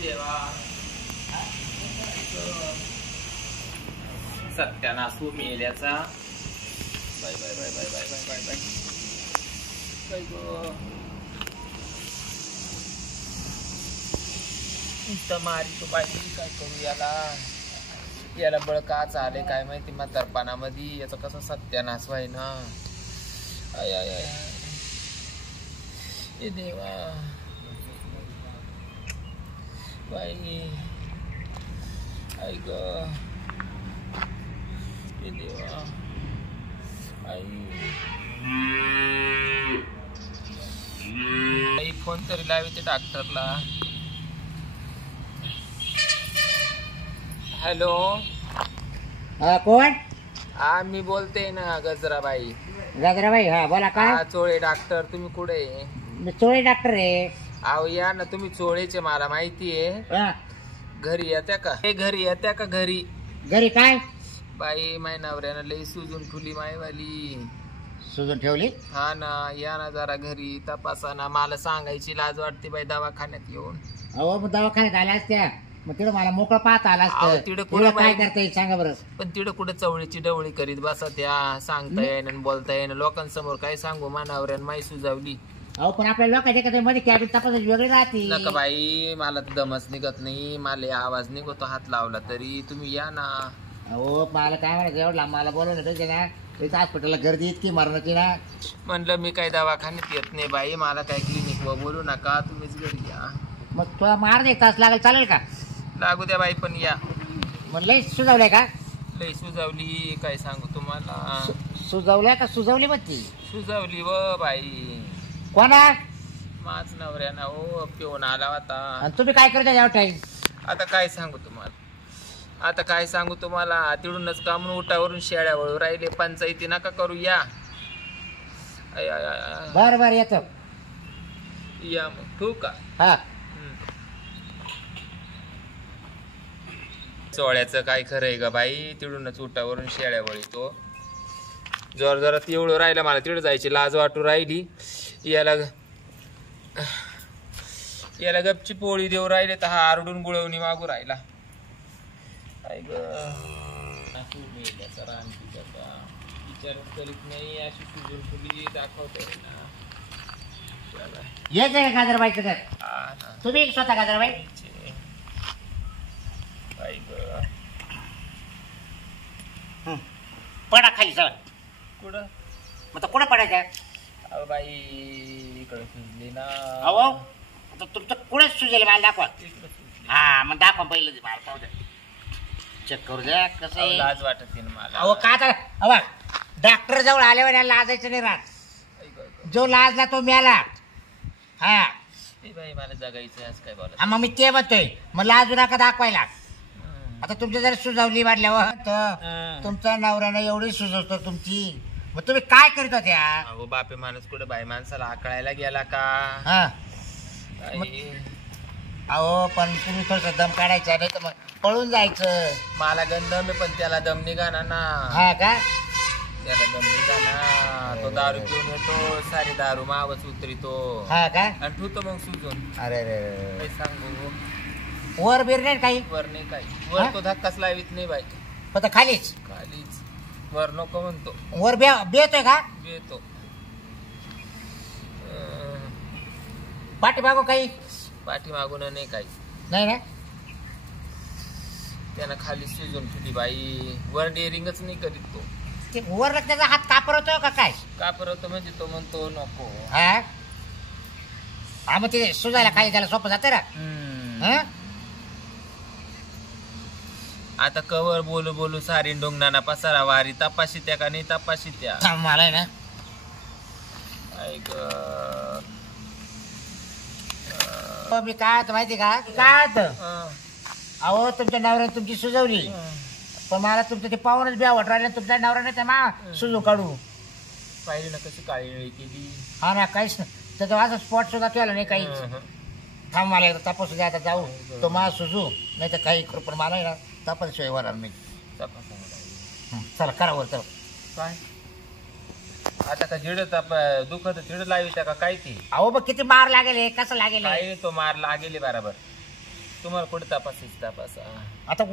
देवा सत्यानाश हो मेल्याचा. Bye bye bye bye bye bye bye bye bye गो. नुसतं मारी तो पाहिजे. काय करू याला, याला बळ का चाले काय माहिती म्हातारपणामध्ये. याचा कसा सत्यानाश व्हाय ना. आय आय आय ए देवा बाई. आई ग ए देवा आई. आई फोन तरी लावायचे डॉक्टरला. हॅलो कोण? हा मी बोलते ना गजराबाई. गजराबाई हा बोला. का चोळे डॉक्टर तुम्ही कुठे? चोळे डॉक्टर आहे. अहो या ना तुम्ही चोळेचे मला माहिती आहे. घरी येत्या का? घरी येत्या का? घरी घरी काय बाई माय नवऱ्यानं लई सुजून ठुली मायवाली. सुजून ठेवली? हा ना या ना जरा घरी तपासा ना. मला सांगायची लाज वाटते बाई दवाखान्यात येऊन. अहो मग दवाखान्यात आल्या असत्या मग तिकडे मला मोकळं पाहता आला असतं. तिकडे तुला काय करता येईल सांगा बरं. पण तिकडे कुठे चवळीची डवळी करीत बसा त्या. सांगता येईन बोलता येईन लोकांसमोर काय सांगू. मानावऱ्यानं माई सुजावली. अहो पण आपल्या लोकांच्या मध्ये कॅबिन तपासायची वेगळी राहते. नका बाई मला दमच निघत नाही. मला आवाज निघतो हात लावला तरी. तुम्ही या ना. अहो मला काय म्हणायचं एवढं मला बोलवलं त्याच्या ना इथं हॉस्पिटलला गर्दी इतकी मरणाची ना. म्हणलं मी काही दवाखान्यात येत नाही बाई. मला काही क्लिनिक वर बोलू नका. तुम्हीच घरी या. मग तुला मार 1 तास लागेल चालेल का? लागू द्या बाई पण या. मग लई सुजावलंय का? लई सुजावली काय सांगू तुम्हाला. सुजावलंय का सुजावली मग ती? सुजावली व बाई. कोणा? माझ नवऱ्यानं हो पिऊन आला होता. आणि तुम्ही काय करता यावर टाईम? आता काय सांगू तुम्हाला. आता काय सांगू तुम्हाला. तिडूनच कामून उठावरून शेळ्या वळू राहिले. पंचायती नका करू या. बर बर येतो या मग ठेवू का? हा. चोळ्याचं काय खरंय ग बाई. तिडूनच उठावरून शेळ्या वळीतो. जर जरा एवढं राहिलं मला तिकडे जायची लाज वाटू राहिली. याला गपची पोळी देऊ राहिले तर हा आरडून गुळवणी मागू राहिला. विचार करीत नाही. अशी सुजून फुली दाखवतोय ना. येत आहे का गाजरबाईचं घर? तुम्ही स्वतः गाजरबाई? पडा खाली सर. कुठं? मग कुठं पडायचं? अहो बाई इकडे सुजली ना. अहो तुमचं कुठेच सुजेल मला दाखवा. हा मग दाखवा पहिलं मला पाहू द्या. चेक करू द्या कसं. लाज वाटत ना मला. अहो का आता अवा डॉक्टर जवळ आल्यावर लाजायचं नाही राहत. जो लाजला तो मेला. हा बाई मला जगायचं असं काय बोला. हा मग मी ते म्हणतोय मग लाजू नका दाखवायला. आता तुमच्या जर सुजावली वाढल्यावर तर तुमच्या नवऱ्यानं एवढी सुजवतो तुमची. मग तुम्ही काय करत होत्या? अहो बापे माणूस कुठे बाई माणसाला आकळायला गेला का? हा अहो पण तुम्ही थोडस दम काढायचा नाही तर मग पळून जायचं. मला गंधम आहे पण त्याला दम निघाना ना. हा का? त्याला दम निघाना. तो दारू पिऊन येतो. सारी दारू मावच उतरितो. हा का? आणि ठेवतो मग सुजून. अरे काय सांगू. वर बिर नाही काही? वर नाही काही. वर तो धक्काच लावित नाही बाई. फक्त खालीच? खालीच. वर नको म्हणतो. वर बेतोय का? बेतो. पाठीमागो काही? पाठीमागून नाही काही. नाही ना. त्यानं खाली सुजून ठेवली बाई. वर डेअरिंगच नाही करीत तो. ते वर त्याचा हात कापरवतोय का काय? कापरवतो म्हणजे तो म्हणतो नको. हा हा मग ते सुजायला खाली त्याला सोपं जातं ना. आता कवर बोलू बोलू सारी डोंगणाना पसारा वारी. तपाशी त्या का नाही तपाशी त्या. मला ना ऐक मी काय माहिती का काय अहो तुमच्या नवऱ्याने तुमची सुजवली पण मला तुमचं ते पाहूनच ब्यावट राहिलं. तुमच्या नवऱ्याने त्या मा सुजू काढू पाहिजे ना कशी काळी केली. हा ना काहीच नाही. त्याचा असं स्पॉट सुद्धा केला नाही काहीच. थांब मला एकदा तपासू द्या. आता जाऊ तो मा सुजू नाही तर काही करू पण मला ना तपासशिवाय होणार नाही. चला करा वर चला. काय आता का जिड दुखत तिड लावी का काय ती? अहो मग किती मार लागेल कसं लागेल? काय तो मार लागेल बरोबर. तुम्हाला कुठे तपासा आता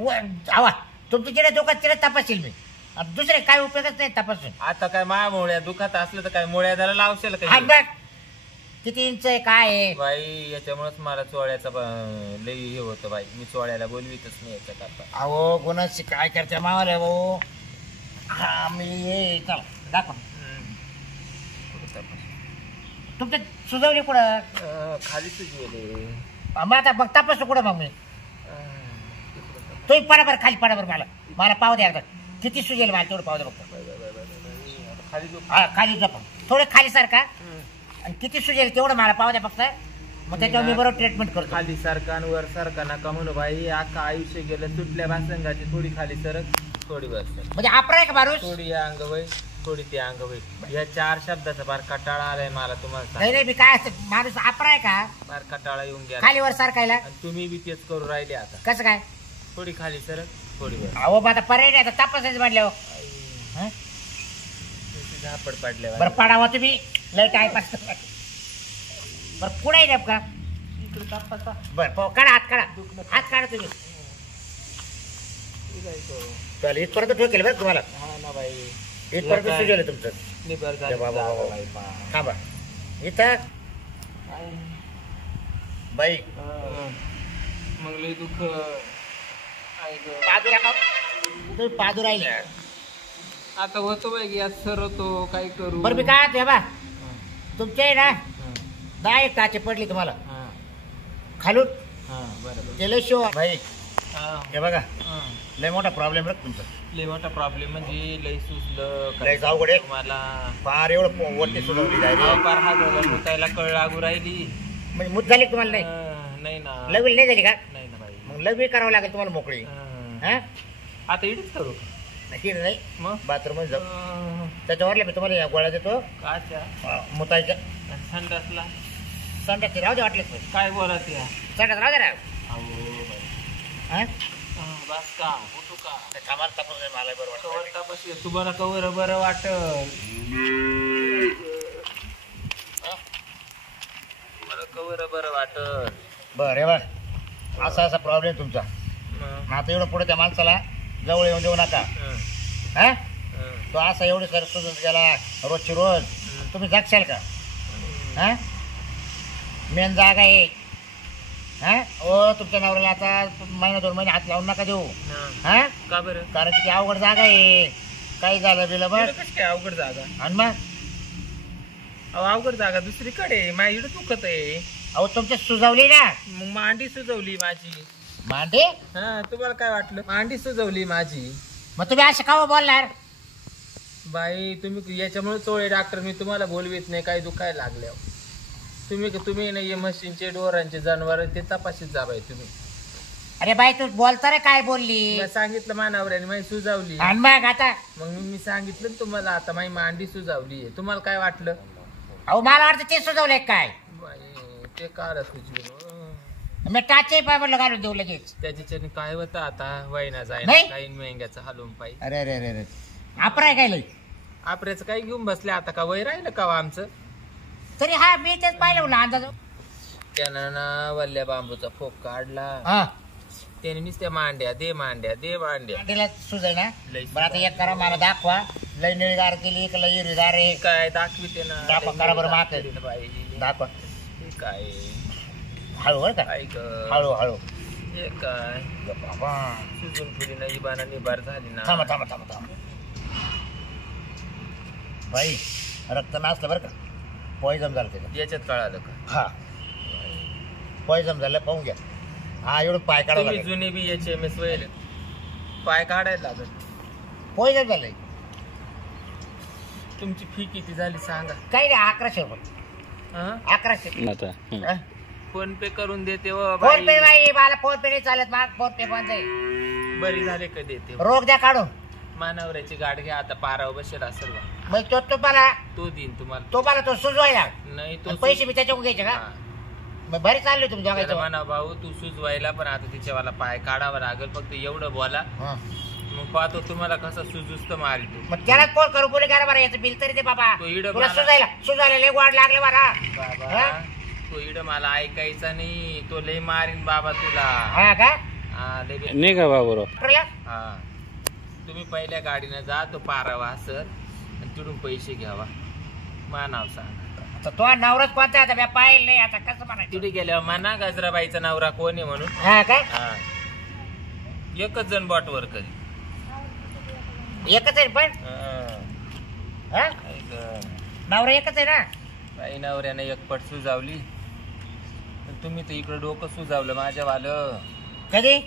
आवा तुमच्या जिकडे दुखात तिकडे तपासेल मी. आता दुसरे काय उपयोगच नाही तपासून. आता काय मा मुळ्या दुखात असलं तर काय मुळ्या त्याला लावशील हा काय बघ किती इंच आहे काय आहे. बाई याच्यामुळेच मला चोळ्याचा लई हे होतं बाई. मी चोळ्याला बोलवीतच नाही याच्यात आता. अहो गुणाची काय करते मावाला भाऊ. हा मी ये चला दाखव तुमच्या सुजवली कुठं खाली सुजले. मग आता बघ तपासू कुठं मग मी. तुम्ही पडाबर खाली पडाबर मला पाव द्या एकदा. किती सुजेल मला तेवढं पाव द्या बघतो. खाली झोप. हा खाली जपा थोडं खाली सारखा आणि किती सुजेल तेवढं मला पाव द्या फक्त. मग त्याच्यावर मी बरोबर ट्रीटमेंट करतो. खाली सारखा आणि वर सारखा नका म्हणू बाई. अख्खा आयुष्य गेलं तुटल्या भासंगाची. थोडी खाली सरक थोडी वर सरक. म्हणजे आपरा आहे का माणूस. थोडी या अंग वय थोडी ते अंग वय. या 4 शब्दाचा फार कटाळा आलाय मला तुम्हाला. नाही मी काय असं माणूस आपरा आहे का. फार कटाळा येऊन गेला. खाली वर सारखायला आणि तुम्ही बी तेच करू राहिले आता. कसं काय. थोडी खाली सरक थोडी वर. अहो मग आता पर्याय नाही आता तपासायचं म्हटल्यावर. झापड पडल्या बरं पडावा तुम्ही लय टाइमपास. बरं पुढे आहे का. बरं काढा हात काढा तुम्ही. चल इथपर्यंत ठोकेल बरं तुम्हाला. हा ना बाई. इथपर्यंत सुजेल तुमचं. निबर थांबा इथं बाई मग लई दुःख. पादू नका तुम्ही पादू राहिले. आता होतो बाई गॅस सरतो काय करू. बरं मी काय आहे बा तुमच्या आहे ना 10 एक टाचे पडली तुम्हाला खालून. बरोबर ते लय शो भाई हे बघा लय मोठा प्रॉब्लेम बरं तुमचा. लय मोठा प्रॉब्लेम म्हणजे लय सुचलं लय अवघड आहे. मला फार एवढं वरती सुचवली जायची. फार हात मुतायला कळ लागू राहिली. म्हणजे मुत झाली तुम्हाला नाही. नाही ना लग्न नाही झाली का. नाही ना बाई. मग लग्न करावं लागेल तुम्हाला मोकळी. हा आता इडच करू नाही मग बाथरूम जाऊ त्याच्यावरला मी तुम्हाला या गोळ्या देतो काच्या मुतायच्या. संडासला संडास राहू दे वाटलं काय बोलत या संडास राहू दे ना. अहो बस का उठू का कामाला तपास नाही मला बरं वाटतं. कवर तपास तुम्हाला कवर बरं वाटल. मला कवर बरं वाटल. बरं बघ असा प्रॉब्लेम तुमचा. आता एवढं पुढे त्या माणसाला जवळ येऊन देऊ नका. हा तो असा एवढे सर सुजून गेला रोजची रोज तुम्ही जगशाल का. हा मेन जागा आहे. हा ओ तुमच्या नवऱ्याला आता महिना 2 महिने हात लावून नका देऊ. हा का बरं. कारण की अवघड जागा आहे. काही झालं बिलं बघ काय अवघड जागा. आणि मग अवघड जागा दुसरीकडे माझी इकडे दुखत आहे. अहो तुमच्या सुजवली ना. मग मांडी सुजवली माझी. मांडे. हा तुम्हाला काय वाटलं. मांडी सुजवली माझी. मग तुम्ही असं का बोलणार बाई. तुम्ही याच्यामुळे चोळे डॉक्टर मी तुम्हाला बोलवीत नाही. काही दुखायला लागल्यावर तुम्ही नाही म्हशींचे डोरांचे जनावर ते तपाशीत जा बाई तुम्ही. अरे बाई तू बोलता रे काय बोलली. मी सांगितलं मानावऱ्याने माझी सुजावली. आणि मग आता मग मी सांगितलं ना तुम्हाला आता माझी मांडी सुजावली आहे. तुम्हाला काय वाटलं. अहो मला वाटतं ते सुजवलंय काय. बाई ते काढ सुजवलं. मी टाचे पाय म्हटलं घालून देऊ लगेच. त्याच्याने काय होतं आता वयना जाय नाही? काही मेंग्याचं हलवून पाई. अरे अरे अरे अरे आपराय काय लई. आपल्याचं काय घेऊन बसले आता. का वय राहिलं का आमचं. तरी हा मी तेच पाहिलं ना अंदाज. त्यानं ना वल्ल्या बांबूचा फोक काढला. हा त्याने नुसत्या मांड्या दे मांड्या दे मांड्या. मांडीला सुजाय ना. लई बरं आता एक करा मला दाखवा. लई निळीगार केली का लई हिरवीगार आहे. काय दाखविते ना. दाखवा करा बरं माग बाई दाखवा. काय हळू बरं का ऐक हळू हळू. हे काय बाबा सुजून फुली ना इबाना निबार झाली ना. थांबा थांबा थांबा थांबा बाई रक्त नाचलं बरं का. पॉइझन झालं त्याचं. याच्यात कळालं का. हा पॉइझन झालं पाहून घ्या. हा एवढं पाय काढायला तुम्ही जुने बी HMS वैल पाय काढायला लागत. पॉइझन झालंय. तुमची फी किती झाली सांगा. काही नाही 1100 रुपये. हा? 1100 फोन पे करून देते व फोन पे बाई. बाई मला फोन पे नाही चालत. मग फोन पे बंद आहे. बरी झाले का देते. रोग द्या काढून. मानावऱ्याची गाठ घ्या आता. पाराव बसेल असेल बा. मग तो तुम्हाला तो देईन तुम्हाला. तो सुजवायला नाही तो आणि पैसे बी त्याच्याकडून घ्यायचे का. हा. मग बरे चालले तुम्ही त्याला दोघांचं. म्हणा भाऊ तू सुजवायला पण आता तिच्यावाला पाय काढावा लागेल. फक्त एवढं बोला हा. मग पाहतो तुम्हाला कसं सुजुस्त मारतो. मग त्यालाच फोन करू बोले करा बरं याचं बिल तरी दे बाबा. तो इडं तुला मला- सुजायला लय वाढ लागले बरा. बाबा हा? तो इड मला ऐकायचा नाही, तो लय मारीन बाबा तुला. हा का हा लय नाही का बाबूराव? डॉक्टरला? हा तुम्ही पहिल्या गाडीनं जा, तो पारावा सर आणि तिथून पैसे घ्यावा. मा नाव सांगा. आता तो नवराच कोणता आता पाहिलं नाही, आता कसं म्हणायचं? तिथे गेल्यावर म्हणा गजराबाईचा नवरा कोण आहे म्हणून. हा काय हा एकच जण बॉटवर करी. एकच आहे पण हा? नवरा एकच आहे ना. बाई नवऱ्यानं एक पट सुजावली, तुम्ही तर इकडं डोकं सुजावलं माझ्यावालं. कधी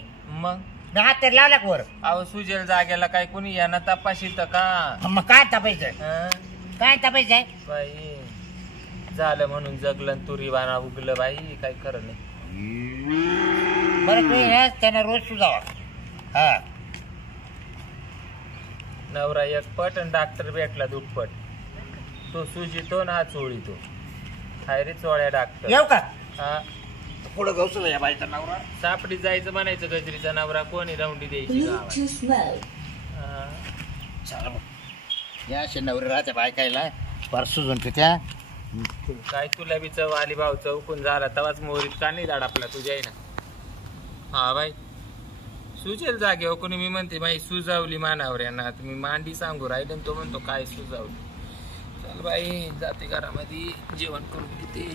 मग हात तर लावला का वर? अहो सुजेल जागेला काय कोणी यांना तपाशित का? मग काय तपायचं? हं? काय तपायचंय? बाई झालं म्हणून जगलं आणि तुरी वाना उगलं बाई, काय खरं नाही. बरं तू ना त्यांना रोज सुजावा. हा नवरा एक पट आणि डॉक्टर भेटला दुप्पट. तो सुजितो ना हा चोळीतो. हाय रे चोळ्या डॉक्टर. येऊ का हा पुढे गौसला या बाईचा नवरा. सापडीत जायचं म्हणायचं गजरीचा नवरा कोणी राऊंडी द्यायची गावात. हा. चला मग या असे नवरे राहते बायकायला फार सुजून त्या. काय तुला बी चव आली भाऊ, चौकून झाला तवाच मोरीत का नाही झाड आपला तुझ्या आहे ना. हा बाई सुजेल जागे कोणी. मी म्हणते बाई सुजावली मानावर यांना, तुम्ही मांडी सांगू राहिले तो म्हणतो काय सुजावली. चल बाई जाते घरामध्ये जेवण करून घेते.